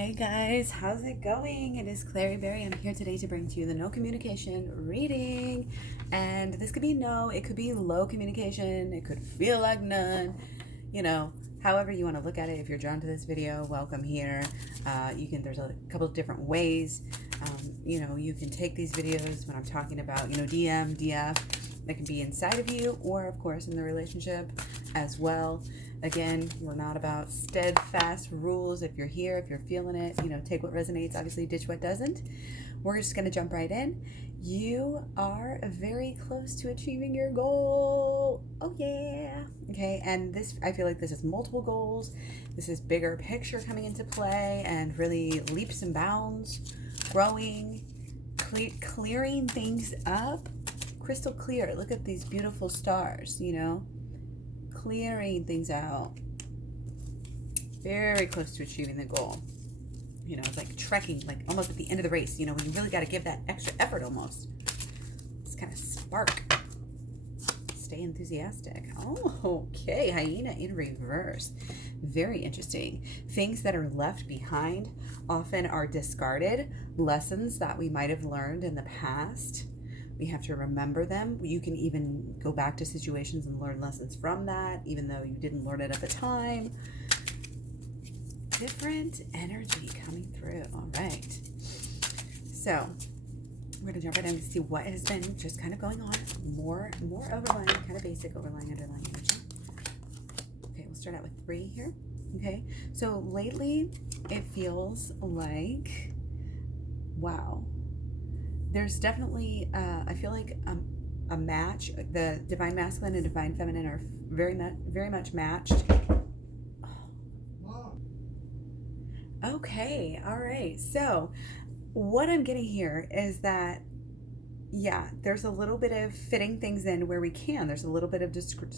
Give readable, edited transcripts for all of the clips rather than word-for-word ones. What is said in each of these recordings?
Hey guys, how's it going? It is Klaireeberry. I'm here today to bring to you the no communication reading. And this could be no, it could be low communication, it could feel like none, however you want to look at it. If you're drawn to this video, welcome here. There's a couple of different ways. You can take these videos when I'm talking about, DM, DF, that can be inside of you or of course in the relationship as well. Again, we're not about steadfast rules. If you're here, if you're feeling it, take what resonates, obviously ditch what doesn't. We're just going to jump right in. You are very close to achieving your goal. Oh yeah. Okay. And I feel like this is multiple goals. This is bigger picture coming into play and really leaps and bounds, growing, clearing things up, crystal clear. Look at these beautiful stars, clearing things out. Very close to achieving the goal. It's like trekking, like almost at the end of the race, when you really got to give that extra effort almost. Just kind of spark. Stay enthusiastic. Oh, okay. Hyena in reverse. Very interesting. Things that are left behind often are discarded. Lessons that we might have learned in the past. We have to remember them. You can even go back to situations and learn lessons from that, even though you didn't learn it at the time. Different energy coming through. All right. So we're going to jump right in to see what has been just kind of going on. More overlying, kind of basic overlying, underlying energy. Okay, we'll start out with 3 here. Okay, so lately it feels like, wow. There's definitely, I feel like a match. The divine masculine and divine feminine are very much matched. Okay, all right. So what I'm getting here is that, there's a little bit of fitting things in where we can. There's a little bit of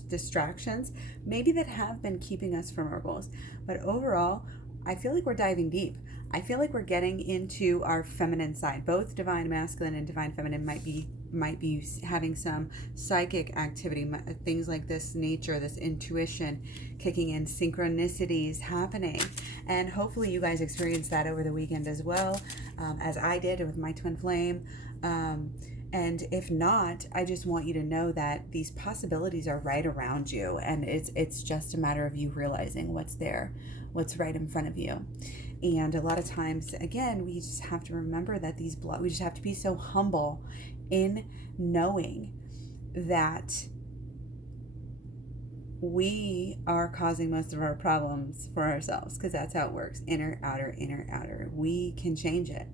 distractions, maybe that have been keeping us from our goals. But overall, I feel like we're diving deep. I feel like we're getting into our feminine side. Both divine masculine and divine feminine might be having some psychic activity, things like this nature, this intuition kicking in, synchronicities happening. And hopefully you guys experienced that over the weekend as well, as I did with my twin flame. And if not, I just want you to know that these possibilities are right around you, and it's just a matter of you realizing what's there, what's right in front of you. And a lot of times, again, we just have to remember that we just have to be so humble in knowing that we are causing most of our problems for ourselves, because that's how it works. Inner, outer. We can change it.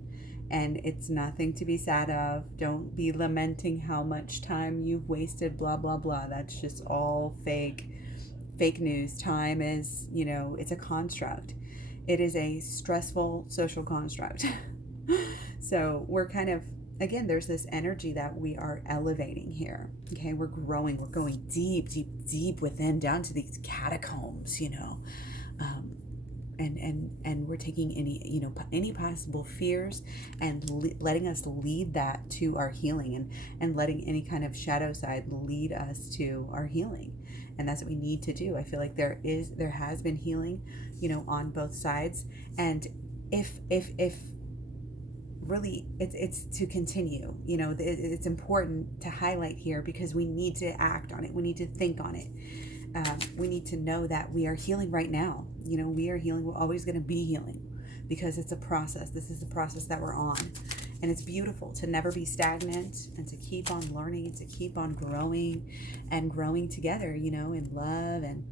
And it's nothing to be sad of. Don't be lamenting how much time you've wasted, blah, blah, blah. That's just all fake news. Time is, it's a construct. It is a stressful social construct. So we're kind of, again, there's this energy that we are elevating here. Okay, we're growing. We're going deep, deep, deep within, down to these catacombs, and we're taking any possible fears and letting us lead that to our healing, and letting any kind of shadow side lead us to our healing. And that's what we need to do. I feel like there has been healing, on both sides. And if really it's to continue, it's important to highlight here, because we need to act on it. We need to think on it. We need to know that we are healing right now. We are healing. We're always going to be healing, because it's a process. This is the process that we're on. And it's beautiful to never be stagnant, and to keep on learning, and to keep on growing together, in love, and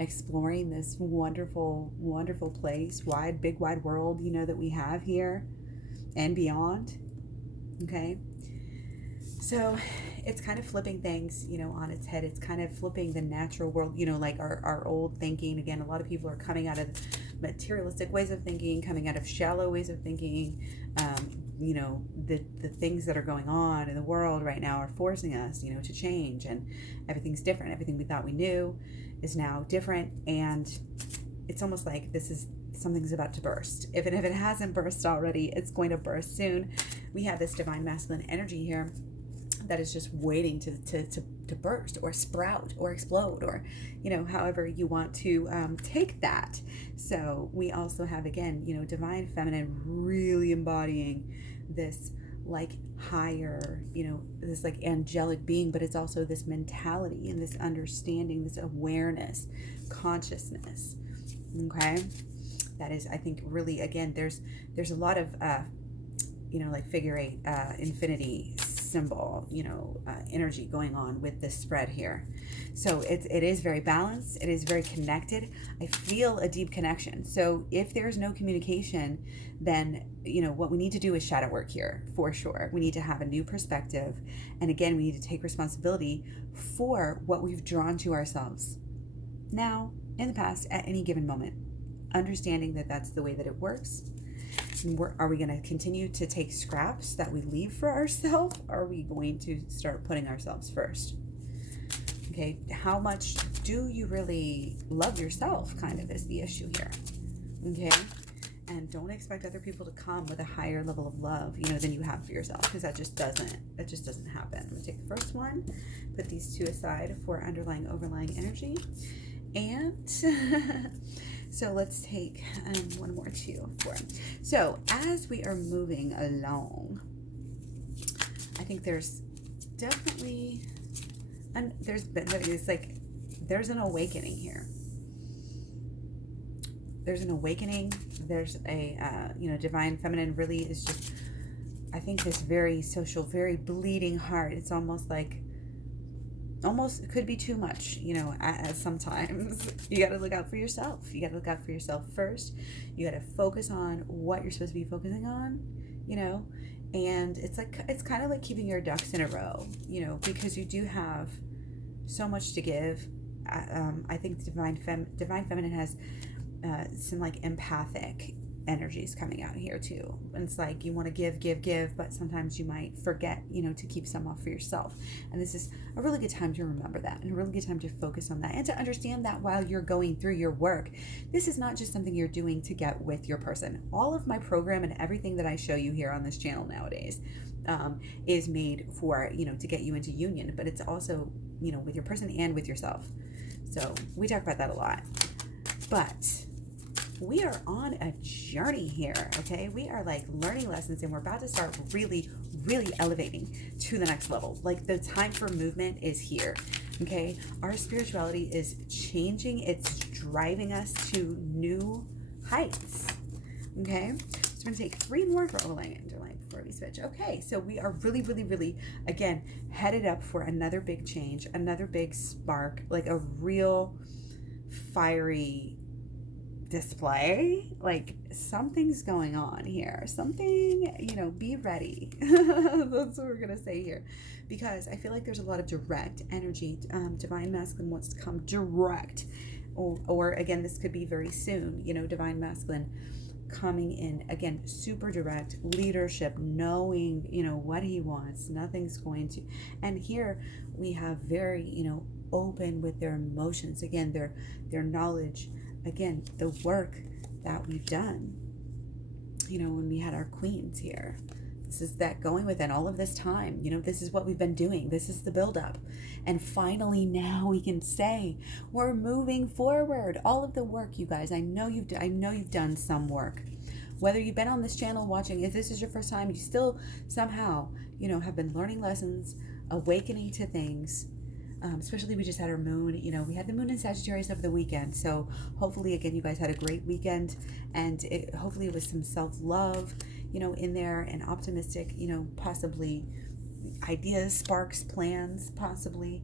exploring this wonderful, wonderful place, big wide world, that we have here and beyond. Okay. So it's kind of flipping things, on its head. It's kind of flipping the natural world, like our old thinking. Again, a lot of people are coming out of materialistic ways of thinking, coming out of shallow ways of thinking. The things that are going on in the world right now are forcing us, to change, and everything's different. Everything we thought we knew is now different. And it's almost like something's about to burst. If it hasn't burst already, it's going to burst soon. We have this divine masculine energy here that is just waiting to burst or sprout or explode, or however you want to take that. So we also have, again, divine feminine really embodying this like higher, this like angelic being, but it's also this mentality and this understanding, this awareness, consciousness. Okay, that is, I think, really, again, there's a lot of like figure eight, infinity symbol, energy going on with this spread here. So it is very balanced. It is very connected. I feel a deep connection. So if there's no communication, then, what we need to do is shadow work here for sure. We need to have a new perspective. And again, we need to take responsibility for what we've drawn to ourselves now, in the past, at any given moment, understanding that that's the way that it works. Are we going to continue to take scraps that we leave for ourselves? Are we going to start putting ourselves first? Okay, how much do you really love yourself, kind of is the issue here. Okay, and don't expect other people to come with a higher level of love, than you have for yourself, because that just doesn't happen. I'm going to take the first one, put these two aside for overlying energy, and so let's take one more, 2, 4. So as we are moving along, I think there's definitely, and there's an awakening here. There's an awakening. There's a, divine feminine really is just, I think, this very social, very bleeding heart. It's almost could be too much, as sometimes you got to look out for yourself. You got to look out for yourself first. You got to focus on what you're supposed to be focusing on, and it's kind of like keeping your ducks in a row, because you do have so much to give. I think divine feminine has some like empathic energies coming out here too. And it's like you want to give, but sometimes you might forget, to keep some off for yourself. And this is a really good time to remember that, and a really good time to focus on that, and to understand that while you're going through your work, this is not just something you're doing to get with your person. All of my program and everything that I show you here on this channel nowadays is made for, to get you into union, but it's also, with your person and with yourself. So we talk about that a lot. But we are on a journey here, okay? We are like learning lessons, and we're about to start really, really elevating to the next level. Like the time for movement is here, okay? Our spirituality is changing. It's driving us to new heights, okay? So we're gonna take 3 more for overlaying and underlying before we switch. Okay, so we are really, really, really, again, headed up for another big change, another big spark, like a real fiery display. Like something's going on here, something, be ready. That's what we're gonna say here, because I feel like there's a lot of direct energy. Divine masculine wants to come direct, or again, this could be very soon, divine masculine coming in again, super direct leadership, knowing, what he wants. Nothing's going to, and here we have very, open with their emotions, again, their knowledge, again, the work that we've done, when we had our queens here. This is that going within all of this time, this is what we've been doing. This is the buildup. And finally, now we can say we're moving forward. All of the work, you guys, I know you've done some work. Whether you've been on this channel watching, if this is your first time, you still somehow, have been learning lessons, awakening to things. Especially we just had our moon, we had the moon in Sagittarius over the weekend. So hopefully, again, you guys had a great weekend, and hopefully it was some self-love, in there, and optimistic, possibly ideas, sparks, plans, possibly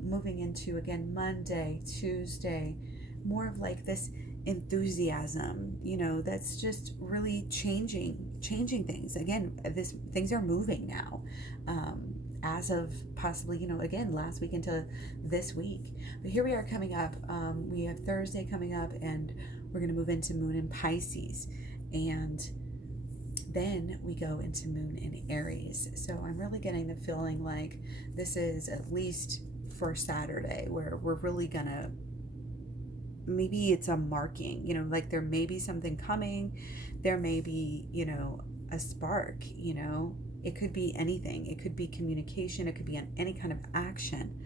moving into, again, Monday, Tuesday, more of like this enthusiasm, that's just really changing things. Again, things are moving now. As of possibly, again, last week into this week. But here we are coming up. We have Thursday coming up, and we're going to move into moon in Pisces. And then we go into moon in Aries. So I'm really getting the feeling like this is at least for Saturday, where we're really going to, maybe it's a marking, like there may be something coming. There may be, a spark, It could be anything. It could be communication. It could be any kind of action.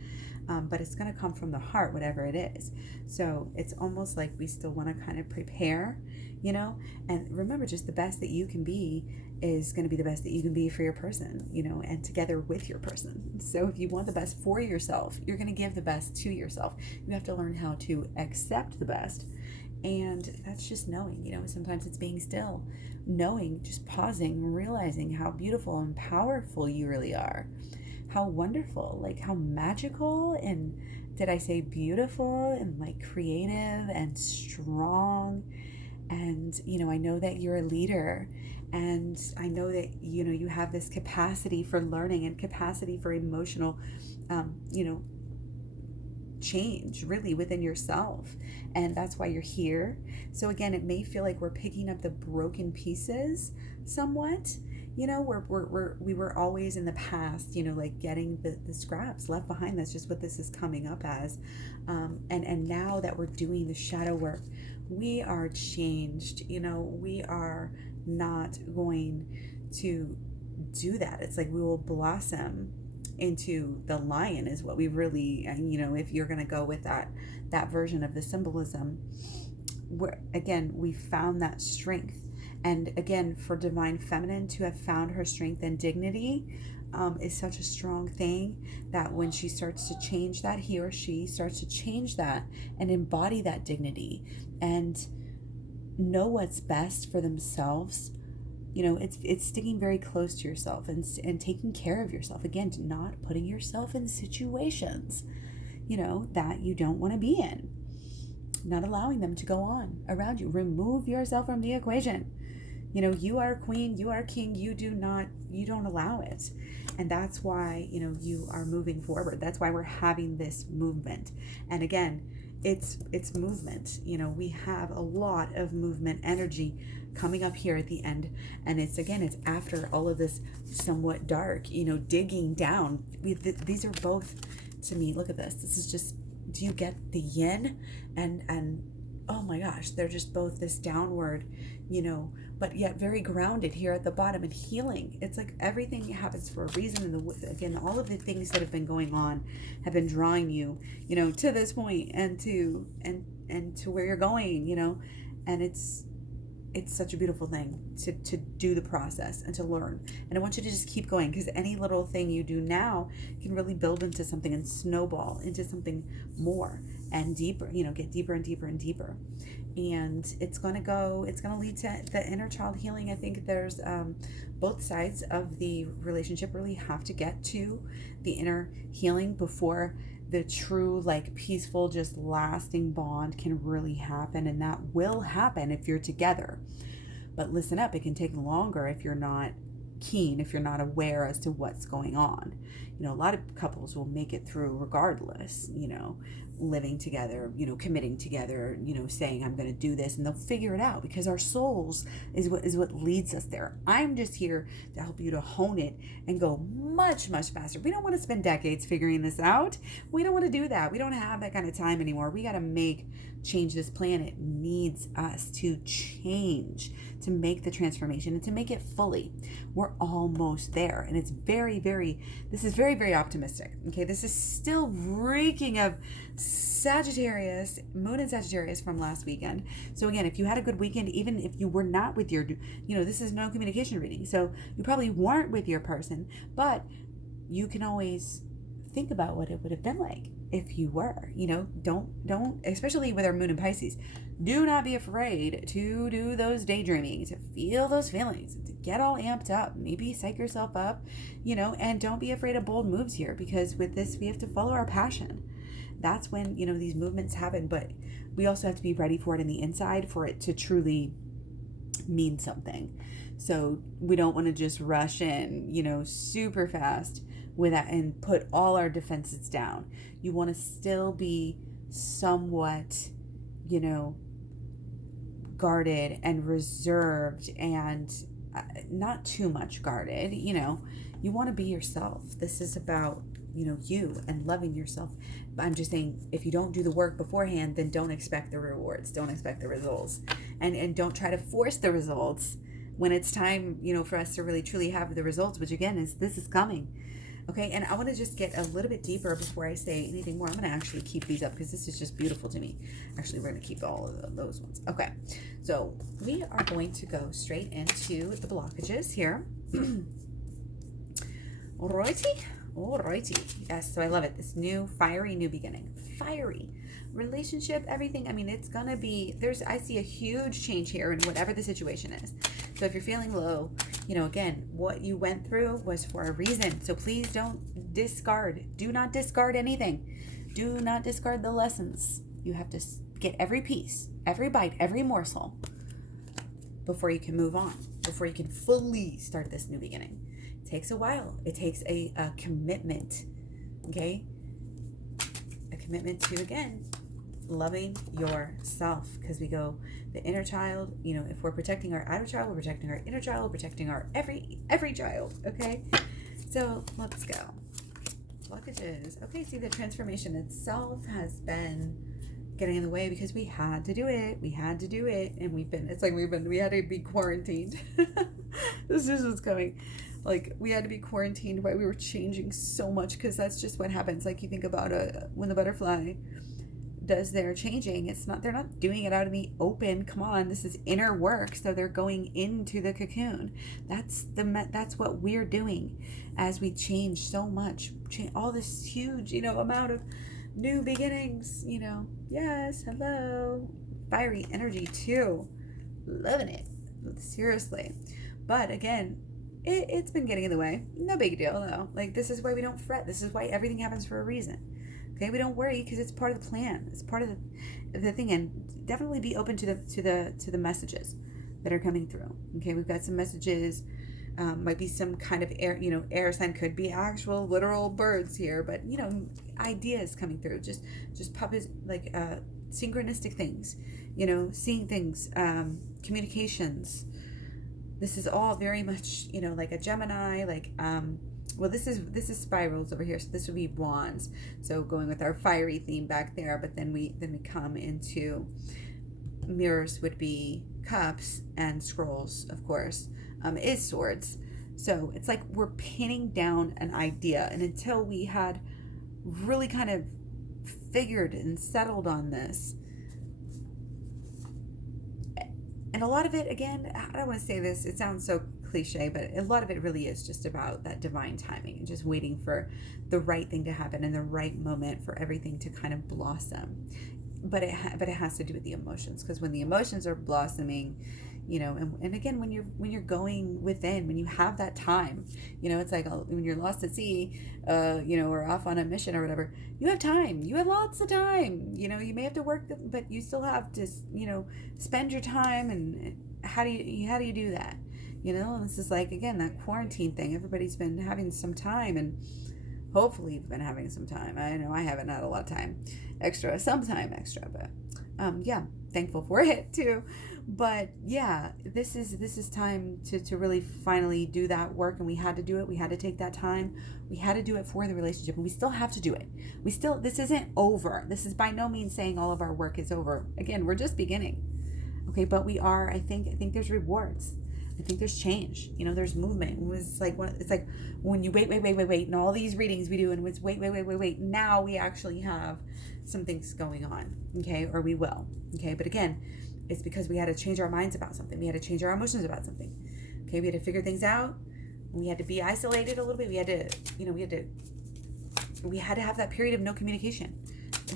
But it's going to come from the heart, whatever it is. So it's almost like we still want to kind of prepare, and remember, just the best that you can be is going to be the best that you can be for your person, and together with your person. So if you want the best for yourself, you're going to give the best to yourself. You have to learn how to accept the best. And that's just knowing, sometimes it's being still, knowing, just pausing, realizing how beautiful and powerful you really are. How wonderful, like how magical, and did I say beautiful, and like creative and strong. And, I know that you're a leader, and I know that, you have this capacity for learning and capacity for emotional, change really within yourself. And that's why you're here. So again, it may feel like we're picking up the broken pieces somewhat. We were always in the past, like getting the scraps left behind. That's just what this is coming up as. And now that we're doing the shadow work, we are changed. We are not going to do that. It's like we will blossom into the lion is what we really, if you're going to go with that version of the symbolism, where again, we found that strength. And again, for divine feminine to have found her strength and dignity is such a strong thing, that when she starts to change that, he or she starts to change that and embody that dignity and know what's best for themselves. It's sticking very close to yourself and taking care of yourself. Again, not putting yourself in situations, that you don't want to be in. Not allowing them to go on around you. Remove yourself from the equation. You are queen, you are king, you don't allow it. And that's why, you are moving forward. That's why we're having this movement. And again, it's movement. We have a lot of movement energy coming up here at the end. And it's after all of this somewhat dark, digging down. These are both, to me, look at this. This is just, do you get the yin? And oh my gosh, they're just both this downward, but yet very grounded here at the bottom and healing. It's like everything happens for a reason. And again, all of the things that have been going on have been drawing you, to this point and to where you're going, and it's such a beautiful thing to do the process and to learn. And I want you to just keep going, because any little thing you do now can really build into something and snowball into something more and deeper, get deeper and deeper and deeper. And it's going to lead to the inner child healing. I think there's both sides of the relationship really have to get to the inner healing before the true, like, peaceful, just lasting bond can really happen. And that will happen if you're together. But listen up, it can take longer if you're not keen, if you're not aware as to what's going on. A lot of couples will make it through regardless, living together, committing together, saying I'm going to do this, and they'll figure it out, because our souls is what leads us there. I'm just here to help you to hone it and go much, much faster. We don't want to spend decades figuring this out. We don't want to do that. We don't have that kind of time anymore. We got to change. This planet needs us to change, to make the transformation and to make it fully. We're almost there. And it's very, very optimistic. Okay. This is still reeking of Sagittarius, moon in Sagittarius from last weekend. So again, if you had a good weekend, even if you were not with your, this is no communication reading. So you probably weren't with your person, but you can always think about what it would have been like if you were. Don't, especially with our moon in Pisces, do not be afraid to do those daydreaming, to feel those feelings, to get all amped up, maybe psych yourself up, and don't be afraid of bold moves here, because with this, we have to follow our passion. That's when, these movements happen, but we also have to be ready for it in the inside for it to truly mean something. So we don't want to just rush in, super fast with that and put all our defenses down. You want to still be somewhat, guarded and reserved, and not too much guarded. You want to be yourself. This is about, you and loving yourself. I'm just saying, if you don't do the work beforehand, then don't expect the rewards. Don't expect the results. And don't try to force the results when it's time, for us to really truly have the results, which again this is coming. Okay, and I want to just get a little bit deeper before I say anything more. I'm going to actually keep these up because this is just beautiful to me. Actually, we're going to keep all of those ones. Okay, so we are going to go straight into the blockages here. Alrighty. Yes, so I love it. This new, fiery new beginning. Fiery. Relationship, everything. I mean, it's going to be, I see a huge change here in whatever the situation is. So if you're feeling low, again, what you went through was for a reason. So please don't discard. Do not discard anything. Do not discard the lessons. You have to get every piece, every bite, every morsel before you can move on, before you can fully start this new beginning. It takes a while. It takes a commitment, okay? A commitment to, again, loving yourself, because we go the inner child, if we're protecting our outer child, we're protecting our inner child, we're protecting our every child. Okay, so let's go. Blockages. Okay, see, the transformation itself has been getting in the way because we had to do it, and we had to be quarantined. This is what's coming. Like, we had to be quarantined while we were changing so much, because that's just what happens. Like, you think about when the butterfly does their changing, they're not doing it out in the open. Come on, this is inner work. So they're going into the cocoon. That's what we're doing as we change so much, all this huge, amount of new beginnings, yes, hello, fiery energy too, loving it, seriously. But again, it's been getting in the way. No big deal though. Like, this is why we don't fret. This is why everything happens for a reason. Okay, we don't worry, because it's part of the plan. It's part of the thing, and definitely be open to the messages that are coming through. Okay, we've got some messages. Might be some kind of air sign, could be actual literal birds here, but ideas coming through. Just puppets, like synchronistic things. Seeing things, communications. This is all very much like a Gemini, like well, this is spirals over here, so this would be wands. So going with our fiery theme back there, but then we come into mirrors, would be cups, and scrolls, of course, is swords. So it's like we're pinning down an idea, and until we had really kind of figured and settled on this, and a lot of it, again, I don't want to say this, it sounds so cliche, but a lot of it really is just about that divine timing and just waiting for the right thing to happen in the right moment for everything to kind of blossom. But it has to do with the emotions, because when the emotions are blossoming, and again, when you're going within, when you have that time, it's like when you're lost at sea, or off on a mission or whatever, you have time. You have lots of time. You may have to work, but you still have to, spend your time. And how do you do that? And this is like, again, that quarantine thing. Everybody's been having some time, and hopefully you've been having some time. I know I haven't had a lot of time extra, but yeah, thankful for it too. But yeah, this is time to really finally do that work, and we had to do it. We had to take that time. We had to do it for the relationship, and we still have to do it. This isn't over. This is by no means saying all of our work is over. Again, we're just beginning. Okay, but we are, I think there's rewards. I think there's change. There's movement. It's like when you wait, and all these readings we do, and it's wait. Now we actually have some things going on, okay? Or we will, okay? But again, it's because we had to change our minds about something. We had to change our emotions about something, okay? We had to figure things out. We had to be isolated a little bit. We had to have that period of no communication.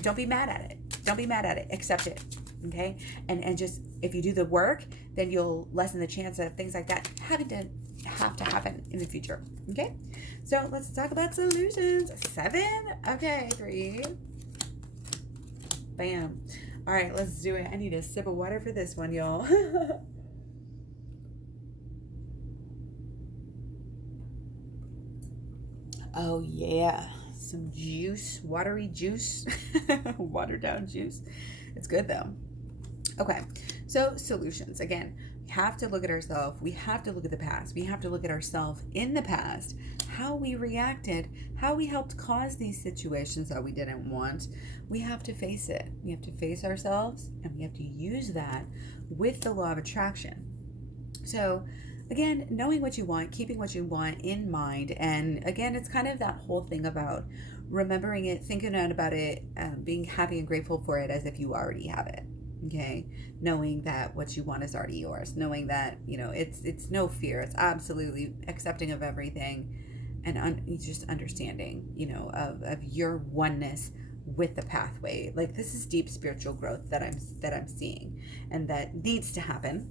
Don't be mad at it. Accept it. Okay, and just, if you do the work, then you'll lessen the chance of things like that have to happen in the future. Okay, so let's talk about solutions. 7. Okay, 3. Bam. All right, let's do it. I need a sip of water for this one, y'all. Oh yeah, some juice, watery juice, watered down juice. It's good though. Okay, so solutions. Again, we have to look at ourselves. We have to look at the past. We have to look at ourselves in the past, how we reacted, how we helped cause these situations that we didn't want. We have to face it. We have to face ourselves, and we have to use that with the law of attraction. So again, knowing what you want, keeping what you want in mind. And again, it's kind of that whole thing about remembering it, thinking about it, being happy and grateful for it as if you already have it. Okay, knowing that what you want is already yours, knowing that, it's no fear, it's absolutely accepting of everything, and just understanding, of your oneness with the pathway. Like, this is deep spiritual growth that I'm seeing, and that needs to happen.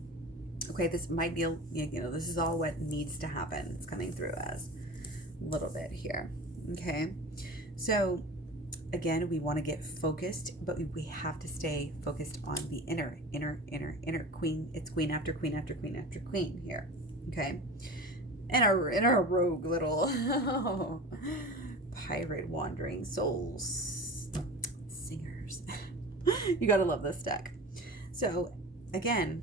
Okay, this might be this is all what needs to happen. It's coming through as a little bit here. Okay, so again, we want to get focused, but we have to stay focused on the inner queen. It's queen after queen after queen after queen here. Okay, and our rogue little pirate wandering souls singers. You gotta love this deck. So again,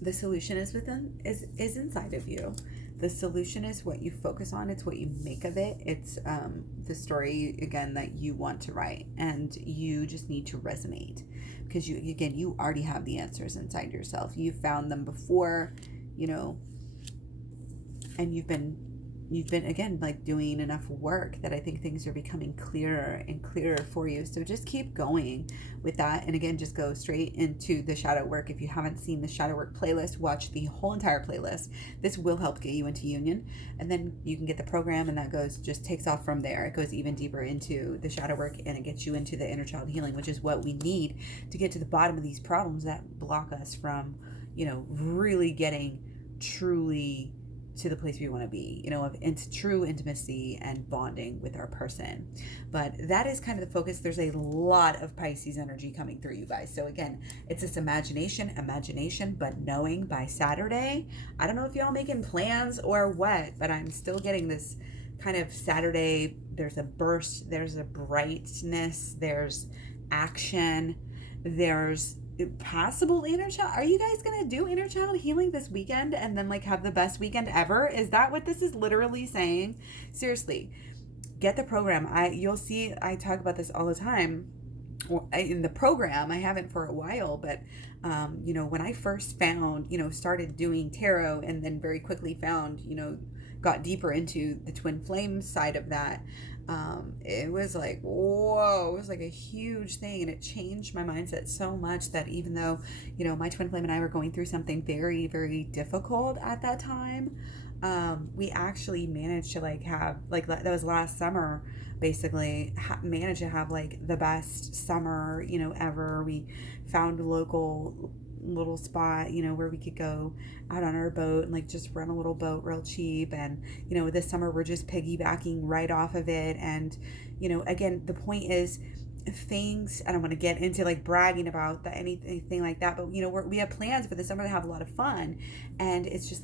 the solution is is inside of you. The solution is what you focus on. It's what you make of it. It's the story, again, that you want to write, and you just need to resonate, because you already have the answers inside yourself. You've found them before, and you've been again, like, doing enough work that I think things are becoming clearer and clearer for you. So just keep going with that. And again, just go straight into the shadow work. If you haven't seen the shadow work playlist, watch the whole entire playlist. This will help get you into union, and then you can get the program, and that just takes off from there. It goes even deeper into the shadow work, and it gets you into the inner child healing, which is what we need to get to the bottom of these problems that block us from, really getting truly to the place we want to be, into true intimacy and bonding with our person. But that is kind of the focus. There's a lot of Pisces energy coming through, you guys. So again, it's this imagination, but knowing by Saturday. I don't know if y'all making plans or what, but I'm still getting this kind of Saturday. There's a burst, there's a brightness, there's action, there's possible inner child. Are you guys gonna do inner child healing this weekend and then have the best weekend ever? Is that what this is literally saying? Seriously, get the program. You'll see I talk about this all the time in the program. I haven't for a while, but when I first found, started doing tarot, and then very quickly found, got deeper into the twin flame side of that, it was like, whoa, it was like a huge thing, and it changed my mindset so much that even though, my twin flame and I were going through something very, very difficult at that time, we actually managed to have, that was last summer, basically, managed to have the best summer, ever. We found a local little spot, where we could go out on our boat and just rent a little boat real cheap. And, this summer we're just piggybacking right off of it. And, again, the point is, things, I don't want to get into bragging about anything like that, but we have plans for the summer to have a lot of fun, and it's just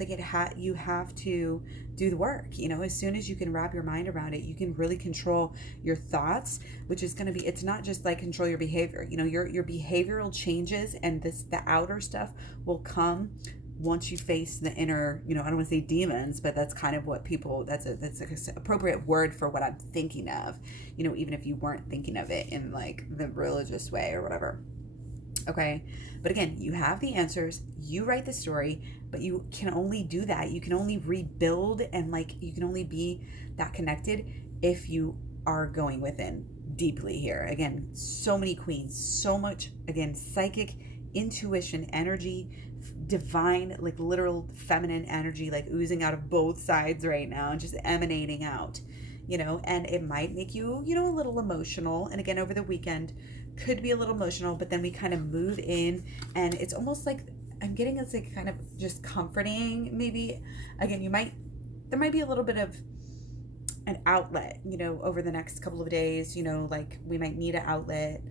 you have to do the work. As soon as you can wrap your mind around it, you can really control your thoughts, which is going to be, it's not just control your behavior. Your behavioral changes, and the outer stuff will come once you face the inner, I don't want to say demons, but that's kind of what that's an appropriate word for what I'm thinking of, even if you weren't thinking of it in the religious way or whatever. Okay. But again, you have the answers, you write the story, but you can only do that. You can only rebuild, and you can only be that connected if you are going within deeply here. Again, so many queens, so much, again, psychic intuition energy, divine, literal feminine energy, oozing out of both sides right now and just emanating out, and it might make you, a little emotional. And again, over the weekend could be a little emotional, but then we kind of move in, and it's almost I'm getting it's kind of just comforting. Maybe again, there might be a little bit of an outlet, over the next couple of days, we might need an outlet.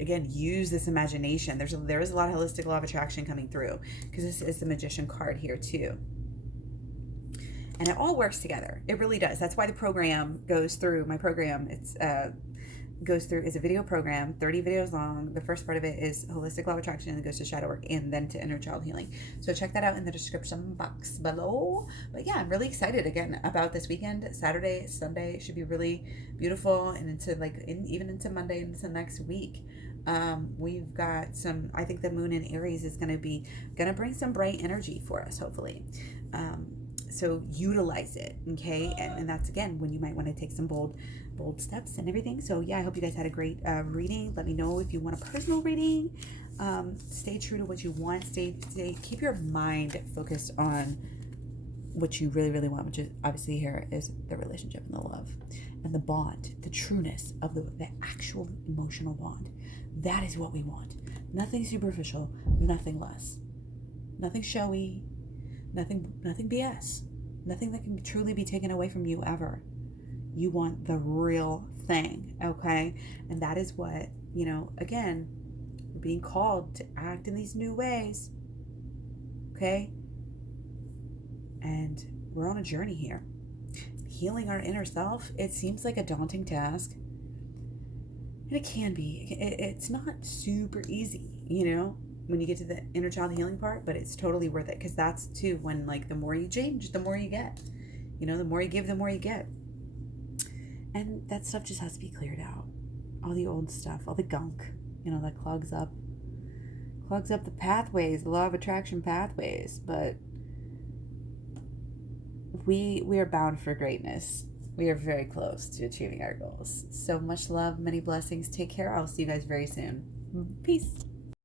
Again, use this imagination. There is a lot of holistic law of attraction coming through, because this is the Magician card here too. And it all works together. It really does. That's why the program goes through. My program, is a video program, 30 videos long. The first part of it is holistic law of attraction, and it goes to shadow work, and then to inner child healing. So check that out in the description box below. But yeah, I'm really excited again about this weekend. Saturday, Sunday should be really beautiful, and into even into Monday, into next week. We've got some, I think the moon in Aries is going to bring some bright energy for us, hopefully. So utilize it, okay? And that's, again, when you might want to take some bold steps and everything. So yeah, I hope you guys had a great reading. Let me know if you want a personal reading. Stay true to what you want. Keep your mind focused on what you really, really want, which is obviously here is the relationship and the love and the bond, the trueness of the actual emotional bond. That is what we want. Nothing superficial, nothing less, nothing showy, nothing BS, nothing that can truly be taken away from you ever. You want the real thing, okay? And that is what, again, we're being called to act in these new ways, okay? And we're on a journey here. Healing our inner self, it seems like a daunting task. And it can be. It's not super easy, when you get to the inner child healing part, but it's totally worth it, because that's too when, like, the more you change, the more you get. The more you give, the more you get. And that stuff just has to be cleared out. All the old stuff, all the gunk, that clogs up the pathways, the law of attraction pathways. But we are bound for greatness. We are very close to achieving our goals. So much love, many blessings. Take care. I'll see you guys very soon. Peace.